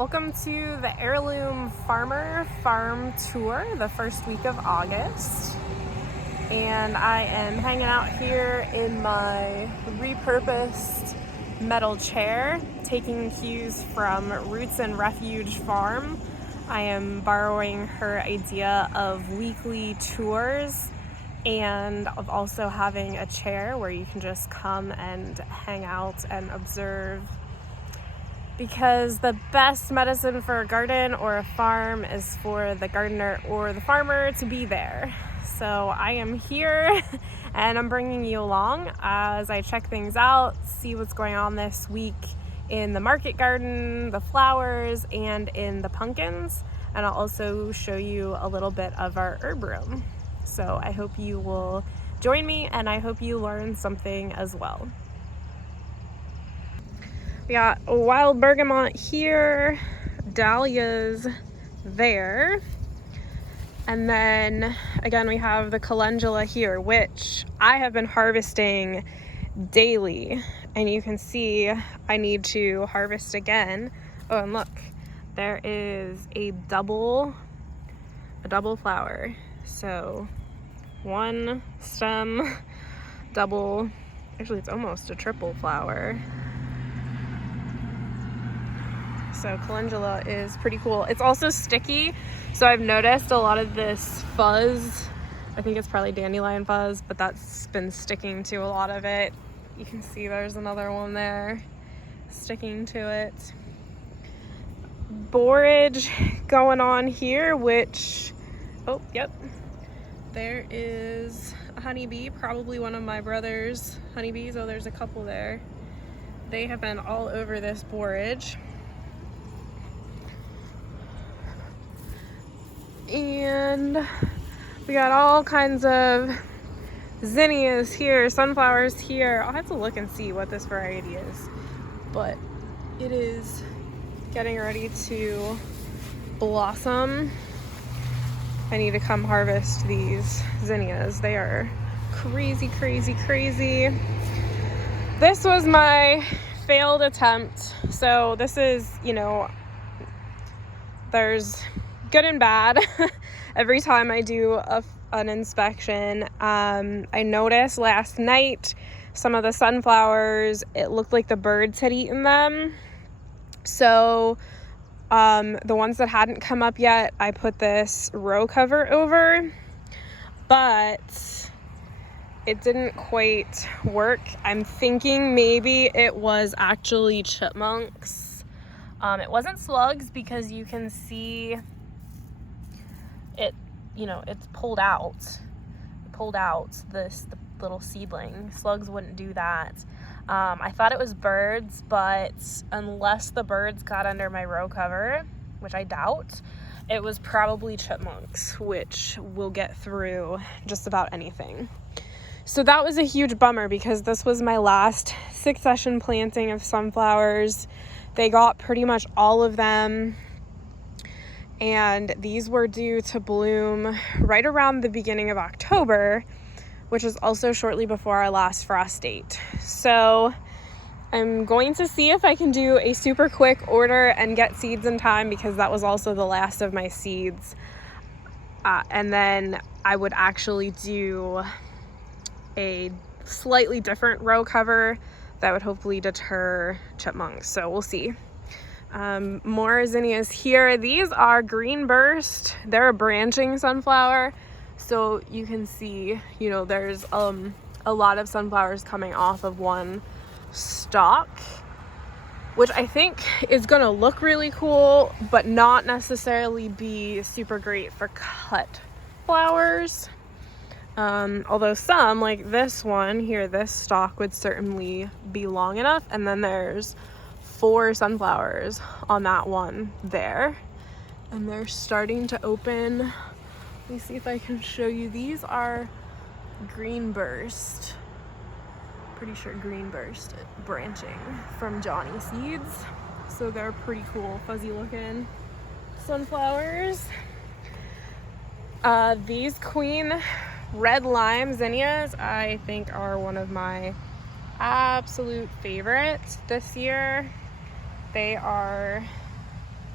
Welcome to the Heirloom Farmer Farm Tour, the first week of August. And I am hanging out here in my repurposed metal chair, taking cues from Roots and Refuge Farm. I am borrowing her idea of weekly tours and of also having a chair where you can just come and hang out and observe, because the best medicine for a garden or a farm is for the gardener or the farmer to be there. So I am here and I'm bringing you along as I check things out, see what's going on this week in the market garden, the flowers, and in the pumpkins. And I'll also show you a little bit of our herb room. So I hope you will join me and I hope you learn something as well. We got a wild bergamot here, dahlias there, and then again we have the calendula here, which I have been harvesting daily, and you can see I need to harvest again. Oh, and look, there is a double flower. So one stem, double, actually it's almost a triple flower. So calendula is pretty cool. It's also sticky, so I've noticed a lot of this fuzz. I think it's probably dandelion fuzz, but that's been sticking to a lot of it. You can see there's another one there sticking to it. Borage going on here, which, oh, yep. There is a honeybee, probably one of my brother's honeybees. Oh, there's a couple there. They have been all over this borage. And we got all kinds of zinnias here, sunflowers here. I'll have to look and see what this variety is, but it is getting ready to blossom. I need to come harvest these zinnias. They are crazy, crazy, crazy. This was my failed attempt. So this is, there's good and bad. Every time I do an inspection, I noticed last night some of the sunflowers, it looked like the birds had eaten them. So the ones that hadn't come up yet, I put this row cover over, but it didn't quite work. I'm thinking maybe it was actually chipmunks. It wasn't slugs, because you can see it, it's pulled out the little seedling. Slugs wouldn't do that. I thought it was birds, but unless the birds got under my row cover, which I doubt, it was probably chipmunks, which will get through just about anything. So that was a huge bummer, because this was my last succession planting of sunflowers. They got pretty much all of them. And these were due to bloom right around the beginning of October, which is also shortly before our last frost date. So I'm going to see if I can do a super quick order and get seeds in time, because that was also the last of my seeds. And then I would actually do a slightly different row cover that would hopefully deter chipmunks. So we'll see. More zinnias here. These are green burst. They're a branching sunflower, so you can see, there's a lot of sunflowers coming off of one stalk, which I think is gonna look really cool, but not necessarily be super great for cut flowers. Although some, like this one here, this stalk would certainly be long enough. And then there's 4 sunflowers on that one there, and they're starting to open. Let me see if I can show you. These are green burst, pretty sure green burst branching from Johnny Seeds. So they're pretty cool, fuzzy looking sunflowers. These queen red lime zinnias I think are one of my absolute favorites this year. They are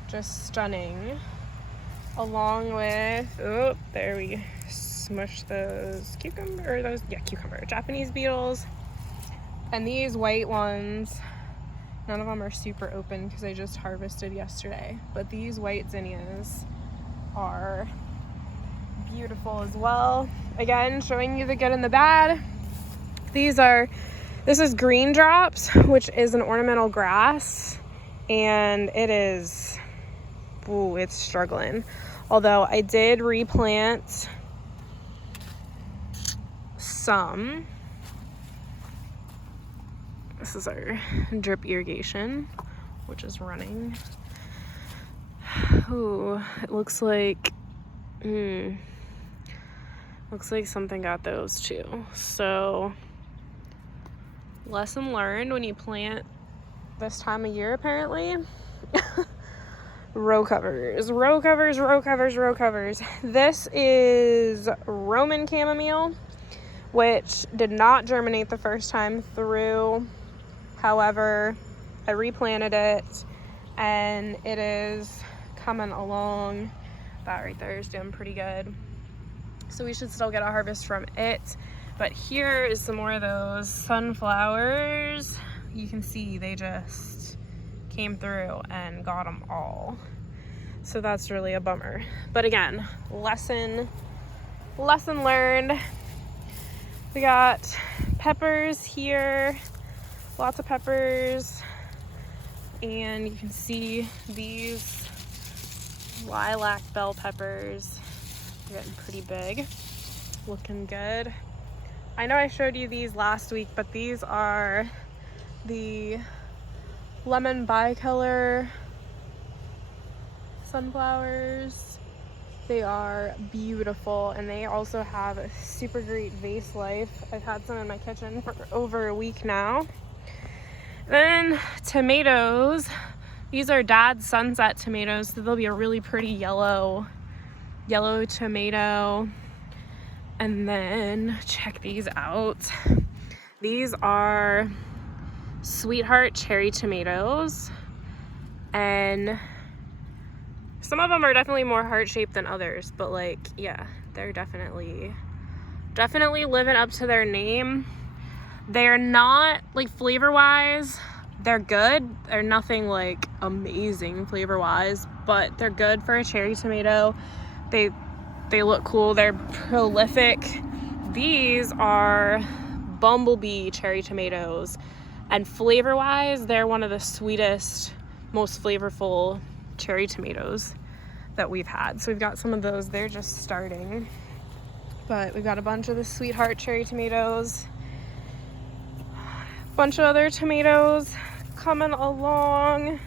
Just stunning. Along with, oh, there we smush those cucumber, Japanese beetles. And these white ones, none of them are super open because I just harvested yesterday. But these white zinnias are beautiful as well. Again, showing you the good and the bad. This is green drops, which is an ornamental grass, and it's struggling. Although I did replant some. This is our drip irrigation, which is running. Ooh, it looks like something got those too. So lesson learned when you plant this time of year, apparently. Row covers. This is Roman chamomile, which did not germinate the first time through. However, I replanted it and it is coming along. That right there is doing pretty good. So we should still get a harvest from it. But here is some more of those sunflowers. You can see they just came through and got them all. So that's really a bummer. But again, lesson learned. We got peppers here, lots of peppers. And you can see these lilac bell peppers. They're getting pretty big, looking good. I know I showed you these last week, but these are the lemon bicolor sunflowers. They are beautiful, and they also have a super great vase life. I've had some in my kitchen for over a week now. Then tomatoes. These are Dad's Sunset tomatoes, so they'll be a really pretty yellow tomato. And then check these out. These are Sweetheart cherry tomatoes, and some of them are definitely more heart-shaped than others, but like, yeah, they're definitely living up to their name. They're not, like, flavor-wise, they're good. They're nothing like amazing flavor-wise, but they're good for a cherry tomato. They look cool. They're prolific. These are Bumblebee cherry tomatoes, and flavor-wise, they're one of the sweetest, most flavorful cherry tomatoes that we've had. So we've got some of those. They're just starting, but we've got a bunch of the Sweetheart cherry tomatoes, a bunch of other tomatoes coming along,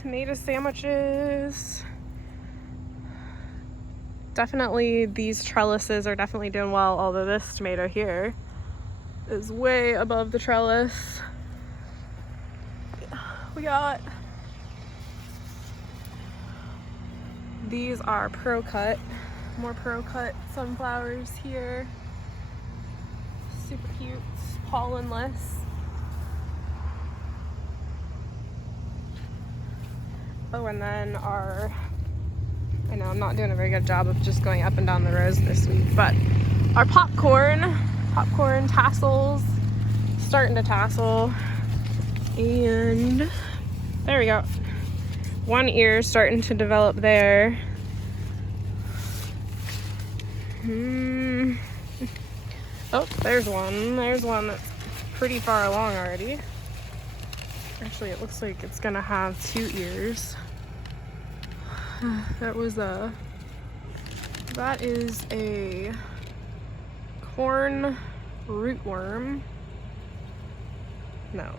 tomato sandwiches. Definitely these trellises are definitely doing well, although this tomato here is way above the trellis. We got, these are Pro Cut, more Pro Cut sunflowers here. Super cute, pollenless. Oh, and then I know I'm not doing a very good job of just going up and down the rows this week, but our popcorn tassels starting to tassel, and there we go. One ear starting to develop there. Oh, there's one that's pretty far along already. Actually, it looks like it's gonna have 2 ears. That is a corn rootworm. No,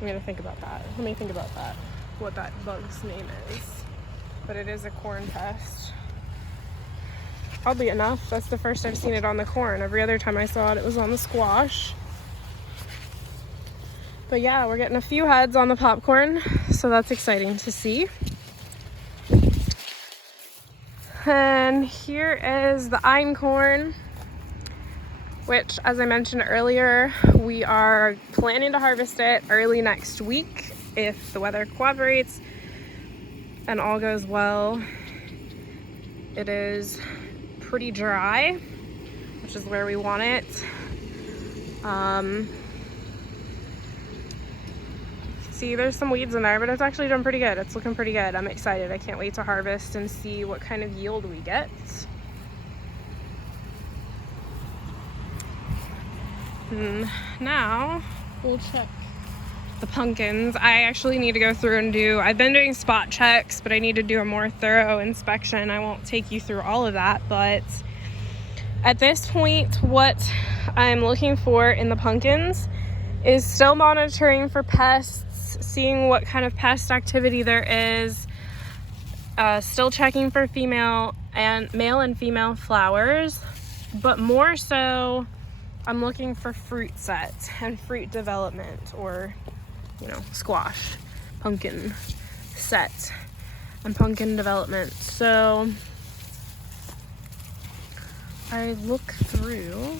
I'm gonna think about that. Let me think about that, what that bug's name is. But it is a corn pest. Oddly enough, that's the first I've seen it on the corn. Every other time I saw it, it was on the squash. But yeah, we're getting a few heads on the popcorn, so that's exciting to see. And here is the einkorn, which, as I mentioned earlier, we are planning to harvest it early next week. if the weather cooperates and all goes well. It is pretty dry, which is where we want it. See, there's some weeds in there, but it's actually done pretty good. It's looking pretty good. I'm excited. I can't wait to harvest and see what kind of yield we get. And now we'll check the pumpkins. I actually need to go through and I've been doing spot checks, but I need to do a more thorough inspection. I won't take you through all of that, but at this point, what I'm looking for in the pumpkins is still monitoring for pests, seeing what kind of pest activity there is, still checking for male and female flowers, but more so I'm looking for fruit set and fruit development, or squash, pumpkin set and pumpkin development. So I look through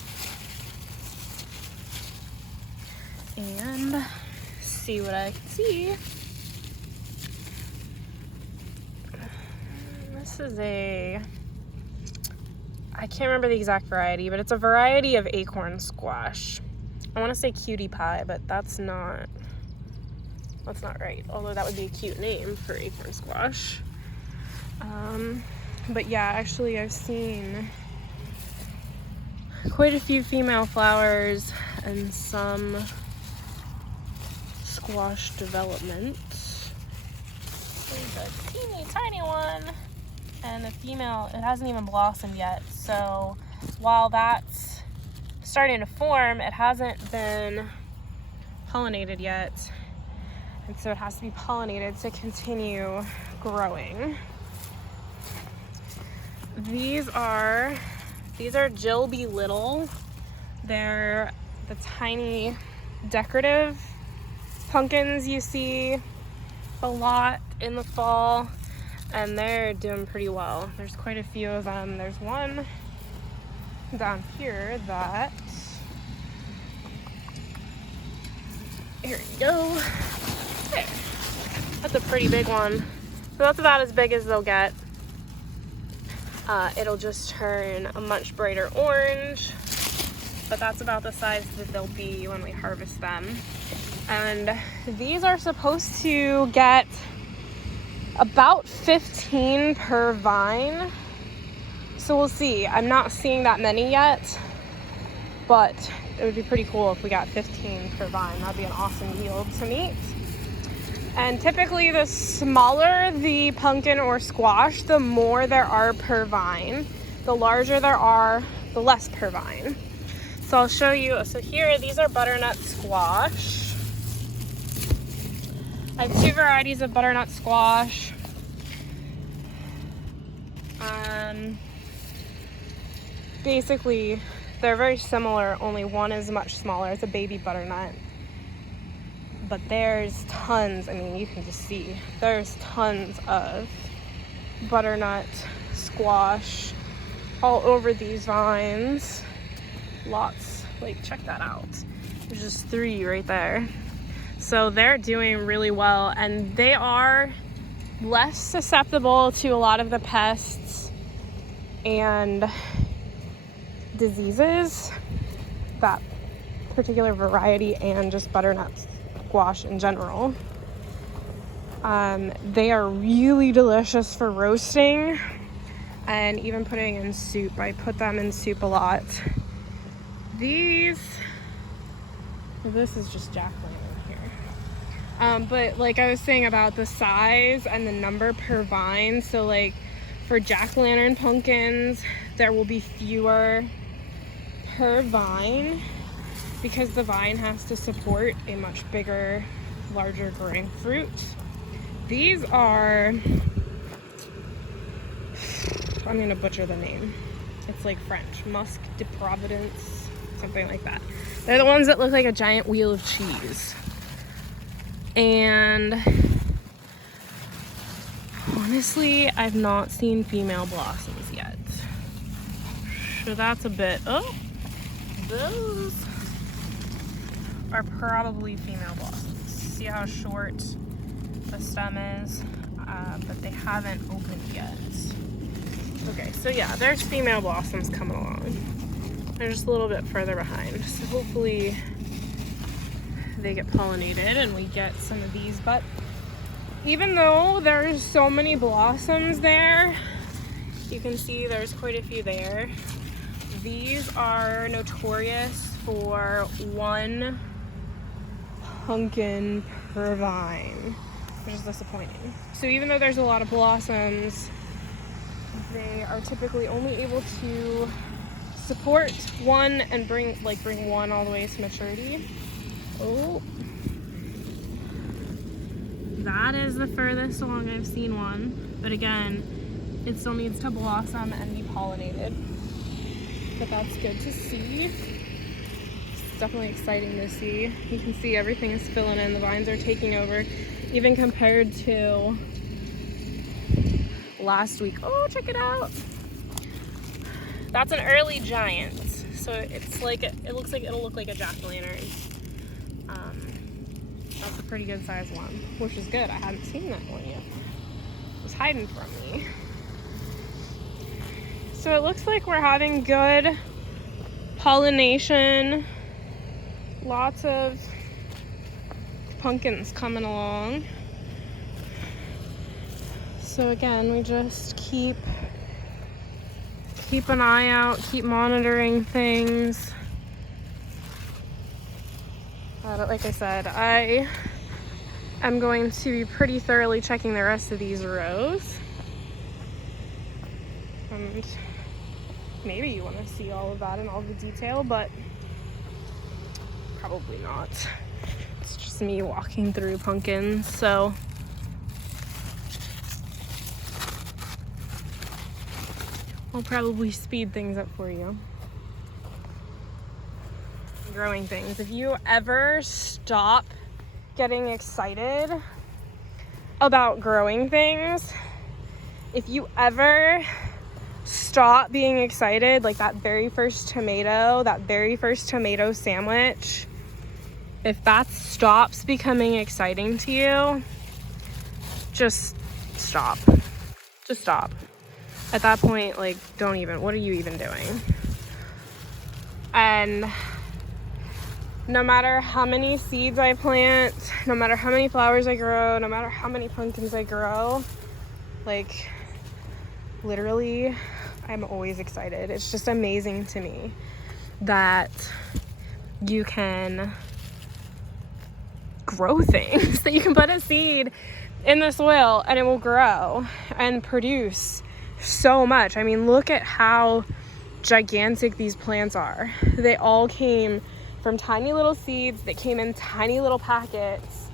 and see what I can see. This is I can't remember the exact variety, but it's a variety of acorn squash. I want to say cutie pie, but that's not right, although that would be a cute name for acorn squash. But yeah, actually I've seen quite a few female flowers and some squash development. There's a teeny tiny one, and the female, it hasn't even blossomed yet. So while that's starting to form, it hasn't been pollinated yet. And so it has to be pollinated to continue growing. These are Jill B. Little. They're the tiny decorative pumpkins you see a lot in the fall, and they're doing pretty well. There's quite a few of them. There's one down here that, here we go. There. That's a pretty big one. So that's about as big as they'll get. It'll just turn a much brighter orange, but that's about the size that they'll be when we harvest them. And these are supposed to get about 15 per vine. So we'll see. I'm not seeing that many yet, but it would be pretty cool if we got 15 per vine. That'd be an awesome yield to meet. And typically the smaller the pumpkin or squash, the more there are per vine. The larger there are, the less per vine. So I'll show you. So here, these are butternut squash. I have two varieties of butternut squash. Basically, they're very similar, only one is much smaller. It's a baby butternut. But there's tons, I mean, you can just see, there's tons of butternut squash all over these vines. Lots, like, check that out. There's just 3 right there. So they're doing really well, and they are less susceptible to a lot of the pests and diseases, that particular variety and just butternut squash in general. They are really delicious for roasting and even putting in soup. I put them in soup a lot. This is just jack lantern here. But like I was saying about the size and the number per vine, so like for jack-o'-lantern pumpkins, there will be fewer per vine because the vine has to support a much bigger, larger growing fruit. These are, I'm gonna butcher the name. It's like French, Musc de Providence, something like that. They're the ones that look like a giant wheel of cheese. And honestly, I've not seen female blossoms yet. So that's a bit, oh, those are probably female blossoms. See how short the stem is, but they haven't opened yet. Okay, so yeah, there's female blossoms coming along. They're just a little bit further behind, so hopefully they get pollinated and we get some of these. But even though there's so many blossoms there, you can see there's quite a few there. These are notorious for one pumpkin per vine, which is disappointing. So even though there's a lot of blossoms, they are typically only able to support one and bring one all the way to maturity. Oh, that is the furthest along I've seen one, but again, it still needs to blossom and be pollinated. But that's good to see. It's definitely exciting to see. You can see everything is filling in. The vines are taking over, even compared to last week. Oh, check it out. That's an early giant. So it's like, it looks like it'll look like a jack-o'-lantern. That's a pretty good sized one, which is good. I hadn't seen that one yet. It was hiding from me. So it looks like we're having good pollination. Lots of pumpkins coming along. So again, we just keep an eye out, keep monitoring things. Like I said, I am going to be pretty thoroughly checking the rest of these rows. And maybe you want to see all of that in all the detail, but probably not. It's just me walking through pumpkins, so I'll probably speed things up for you. Growing things. If you ever stop getting excited about growing things, if you ever stop being excited, like that very first tomato sandwich, if that stops becoming exciting to you, just stop. Just stop. At that point, like, what are you even doing? And no matter how many seeds I plant, no matter how many flowers I grow, no matter how many pumpkins I grow, like, literally, I'm always excited. It's just amazing to me that you can grow things, that you can put a seed in the soil and it will grow and produce so much. I mean, look at how gigantic these plants are. They all came from tiny little seeds that came in tiny little packets.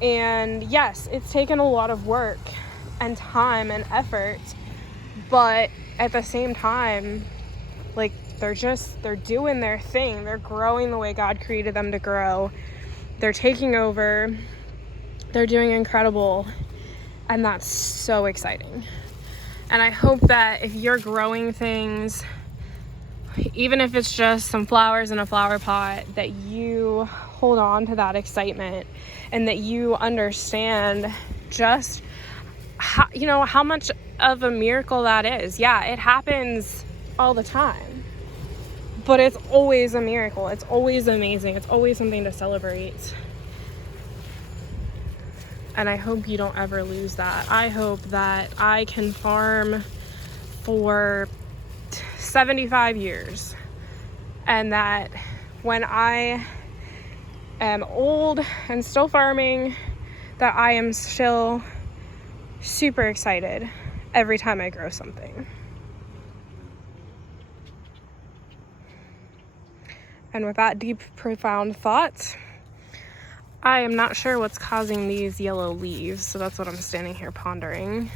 And yes, it's taken a lot of work and time and effort, but at the same time, like, they're doing their thing. They're growing the way God created them to grow. They're taking over. They're doing incredible. And that's so exciting. And I hope that if you're growing things, even if it's just some flowers in a flower pot, that you hold on to that excitement and that you understand just how much of a miracle that is. Yeah, it happens all the time, but it's always a miracle. It's always amazing. It's always something to celebrate. And I hope you don't ever lose that. I hope that I can farm for 75 years and that when I am old and still farming, that I am still super excited every time I grow something. And with that deep, profound thought, I am not sure what's causing these yellow leaves, so that's what I'm standing here pondering.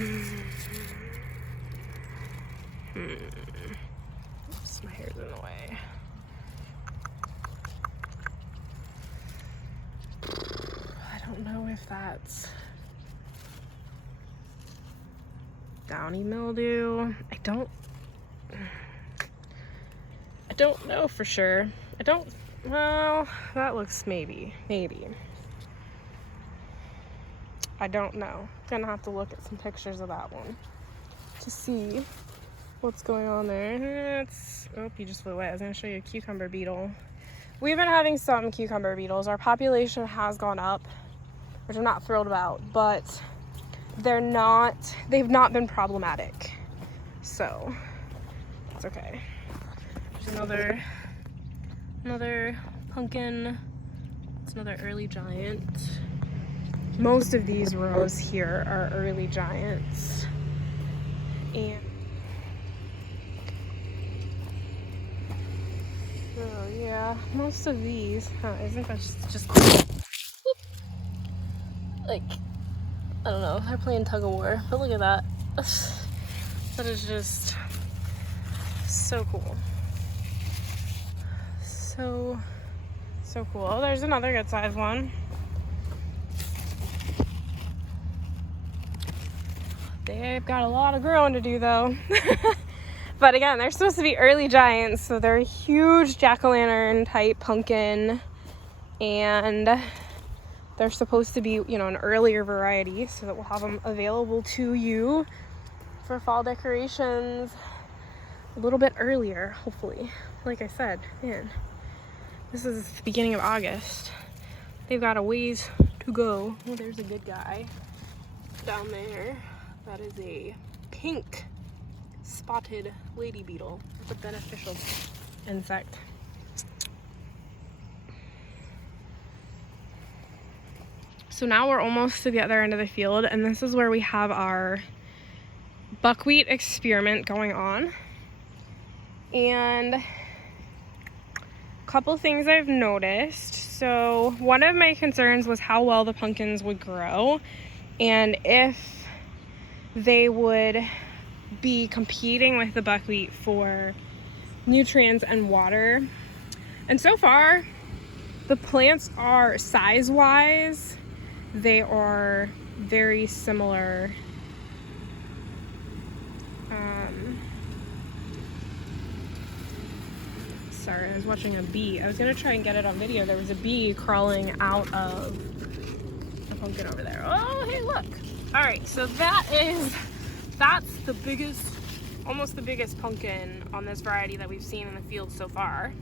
Oops, my hair's in the way. I don't know if that's downy mildew. I don't know for sure. I don't Well, that looks maybe. I don't know. Gonna have to look at some pictures of that one to see what's going on there. Oh, you just flew away. I was gonna show you a cucumber beetle. We've been having some cucumber beetles. Our population has gone up, which I'm not thrilled about, but they've not been problematic. So, it's okay. There's another pumpkin. It's another early giant. Most of these rows here are early giants. And so yeah, most of these, isn't that just like, I don't know, they're playing tug of war, but look at that. That is just so cool. So cool. Oh, there's another good sized one. They've got a lot of growing to do though. But again, they're supposed to be early giants, so they're a huge jack-o'-lantern type pumpkin, and they're supposed to be, an earlier variety, so that we'll have them available to you for fall decorations a little bit earlier, hopefully. Like I said, man, this is the beginning of August. They've got a ways to go. Oh, there's a good guy down there. That is a pink spotted lady beetle. It's a beneficial insect. So now we're almost to the other end of the field, and this is where we have our buckwheat experiment going on. And a couple things I've noticed. So one of my concerns was how well the pumpkins would grow and if they would be competing with the buckwheat for nutrients and water. And so far, the plants are size-wise, they are very similar. Sorry, I was watching a bee. I was gonna try and get it on video. There was a bee crawling out of the pumpkin over there. Oh, hey, look. All right, so that's the biggest, almost the biggest pumpkin on this variety that we've seen in the field so far.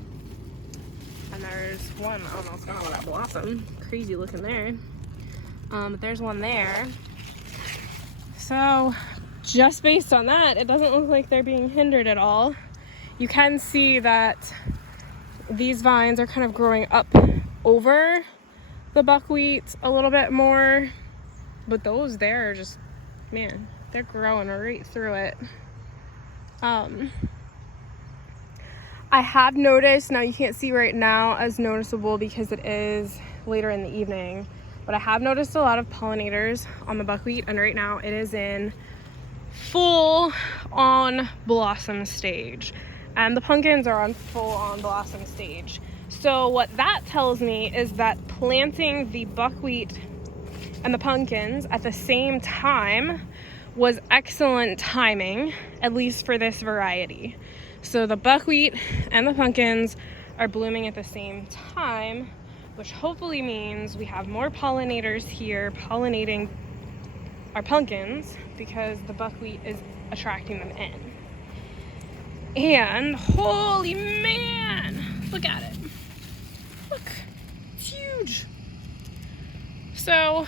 And there's one, I don't know, it's got all that blossom. Crazy looking there. But there's one there. So just based on that, it doesn't look like they're being hindered at all. You can see that these vines are kind of growing up over the buckwheat a little bit more, but those there are just, man, they're growing right through it. I have noticed, now you can't see right now as noticeable because it is later in the evening, but I have noticed a lot of pollinators on the buckwheat, and right now it is in full on blossom stage. And the pumpkins are on full on blossom stage. So what that tells me is that planting the buckwheat and the pumpkins at the same time was excellent timing, at least for this variety. So the buckwheat and the pumpkins are blooming at the same time, which hopefully means we have more pollinators here pollinating our pumpkins because the buckwheat is attracting them in. And holy man, look at it. Look, it's huge. So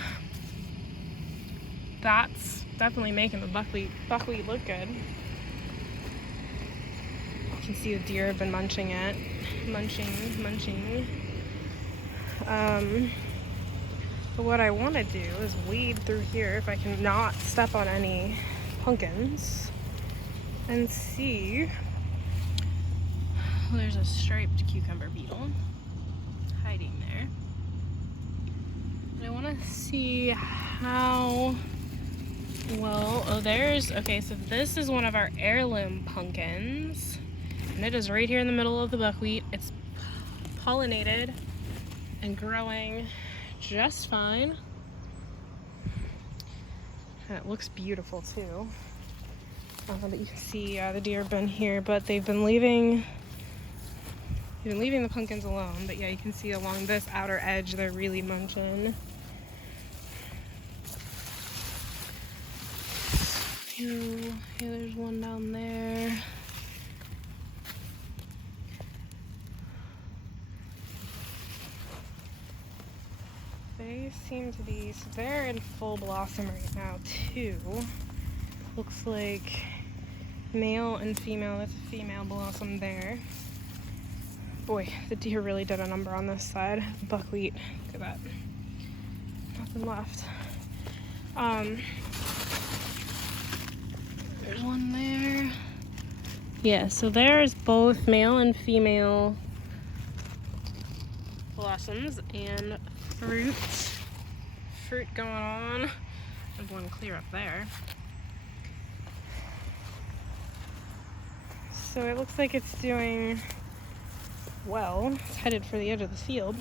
that's definitely making the buckwheat look good. You can see the deer have been munching it. Munching. But what I want to do is wade through here if I can not step on any pumpkins and see. Oh, there's a striped cucumber beetle hiding there. And I want to see how well, okay, so this is one of our heirloom pumpkins, and it is right here in the middle of the buckwheat. It's pollinated and growing just fine. And it looks beautiful too. But you can see the deer have been here, but they've been leaving We've been leaving the pumpkins alone, but yeah, you can see along this outer edge, they're really munching. Yeah, there's one down there. They seem to be, so they're in full blossom right now too. Looks like male and female. That's a female blossom there. Boy, the deer really did a number on this side. Buckwheat, look at that. Nothing left. There's one there. Yeah, so there's both male and female blossoms and fruit going on. There's one clear up there. So it looks like it's doing well. It's headed for the edge of the field.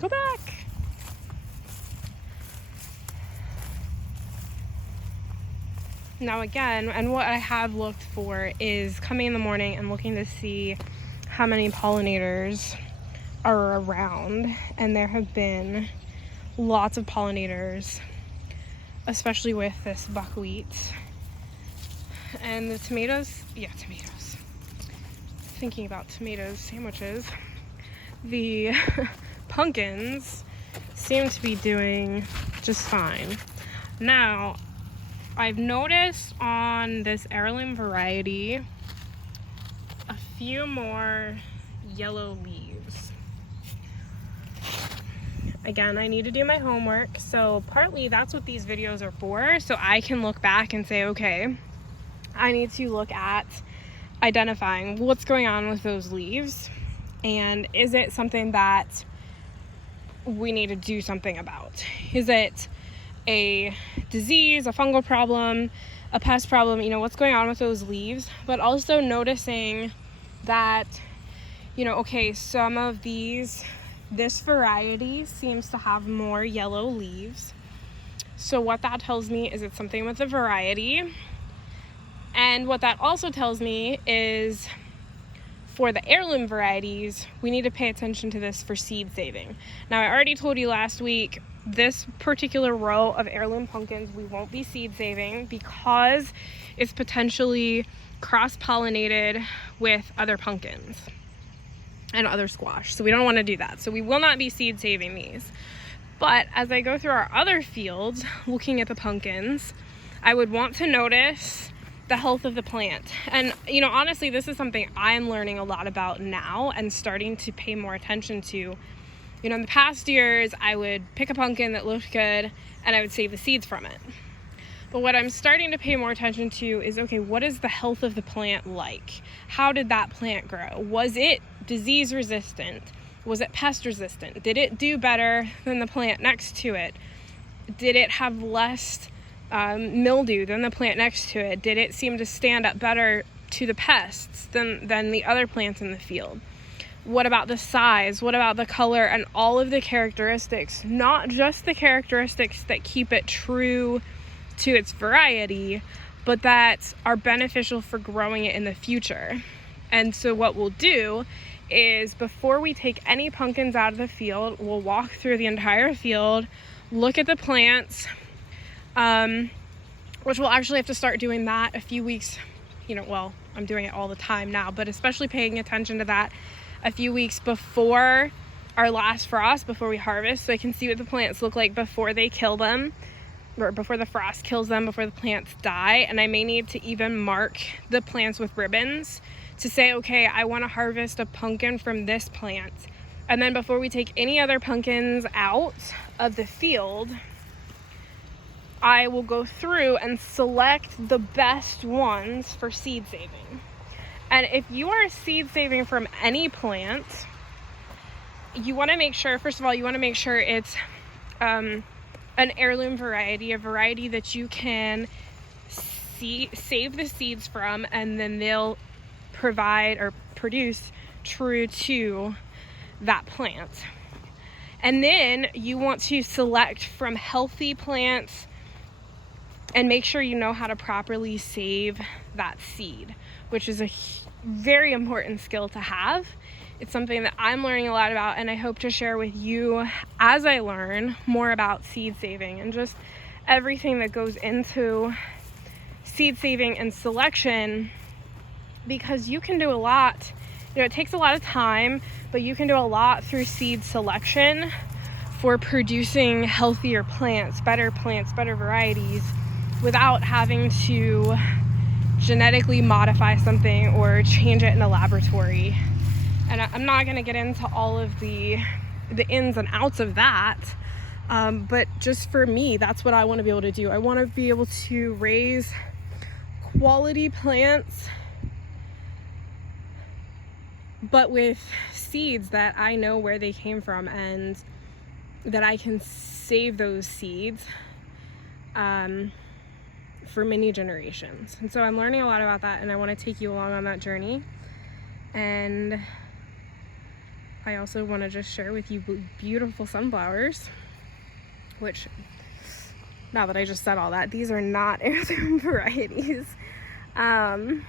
Go back! Now again, and what I have looked for is coming in the morning and looking to see how many pollinators are around, and there have been lots of pollinators, especially with this buckwheat. And the tomatoes, thinking about tomatoes sandwiches, the pumpkins seem to be doing just fine. Now, I've noticed on this heirloom variety a few more yellow leaves. Again, I need to do my homework, so partly that's what these videos are for, so I can look back and say, okay, I need to look at identifying what's going on with those leaves, and is it something that we need to do something about? Is it a disease, a fungal problem, a pest problem? You know, what's going on with those leaves? But also noticing that, you know, okay, some of this variety seems to have more yellow leaves. So what that tells me is it's something with the variety. And what that also tells me is for the heirloom varieties, we need to pay attention to this for seed saving. Now, I already told you last week, this particular row of heirloom pumpkins, we won't be seed saving because it's potentially cross-pollinated with other pumpkins and other squash. So we don't want to do that. So we will not be seed saving these. But as I go through our other fields, looking at the pumpkins, I would want to notice the health of the plant. And, you know, honestly, this is something I'm learning a lot about now and starting to pay more attention to. You know, in the past years, I would pick a pumpkin that looked good and I would save the seeds from it. But what I'm starting to pay more attention to is, okay, what is the health of the plant like? How did that plant grow? Was it disease resistant? Was it pest resistant? Did it do better than the plant next to it? Did it have less mildew than the plant next to it? Did it seem to stand up better to the pests than the other plants in the field? What about the size? What about the color and all of the characteristics? Not just the characteristics that keep it true to its variety, but that are beneficial for growing it in the future. And so what we'll do is, before we take any pumpkins out of the field, we'll walk through the entire field, look at the plants, which we'll actually have to start doing that a few weeks, you know, well, I'm doing it all the time now, but especially paying attention to that a few weeks before our last frost, before we harvest, so I can see what the plants look like before they kill them, or before the frost kills them, before the plants die. And I may need to even mark the plants with ribbons to say, okay, I want to harvest a pumpkin from this plant. And then before we take any other pumpkins out of the field, I will go through and select the best ones for seed saving. And if you are seed saving from any plant, you want to make sure, first of all, you want to make sure it's an heirloom variety, a variety that you can save the seeds from, and then they'll provide or produce true to that plant. And then you want to select from healthy plants and make sure you know how to properly save that seed, which is a very important skill to have, It's something that I'm learning a lot about, and I hope to share with you as I learn more about seed saving and just everything that goes into seed saving and selection, because you can do a lot. It takes a lot of time, but you can do a lot through seed selection for producing healthier plants, better varieties, without having to genetically modify something or change it in a laboratory. And I'm not going to get into all of the ins and outs of that, but just for me, that's what I want to be able to do. I want to be able to raise quality plants, but with seeds that I know where they came from and that I can save those seeds for many generations. And so I'm learning a lot about that, and I want to take you along on that journey. And I also want to just share with you beautiful sunflowers, which, now that I just said all that, these are not heirloom varieties, but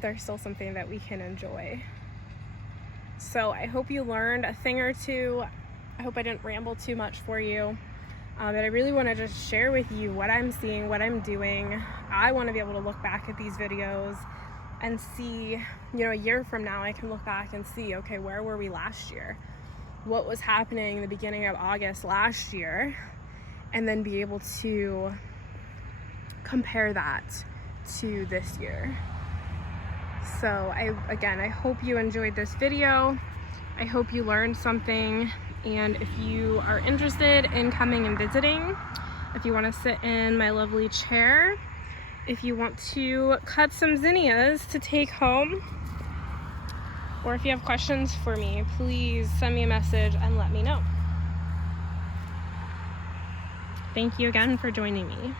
they're still something that we can enjoy. So I hope you learned a thing or two. I hope I didn't ramble too much for you, but I really want to just share with you what I'm seeing, what I'm doing. I want to be able to look back at these videos and see, a year from now, I can look back and see, okay, where were we last year? What was happening in the beginning of August last year? And then be able to compare that to this year. So I hope you enjoyed this video. I hope you learned something. And if you are interested in coming and visiting, if you want to sit in my lovely chair, if you want to cut some zinnias to take home, or if you have questions for me, please send me a message and let me know. Thank you again for joining me.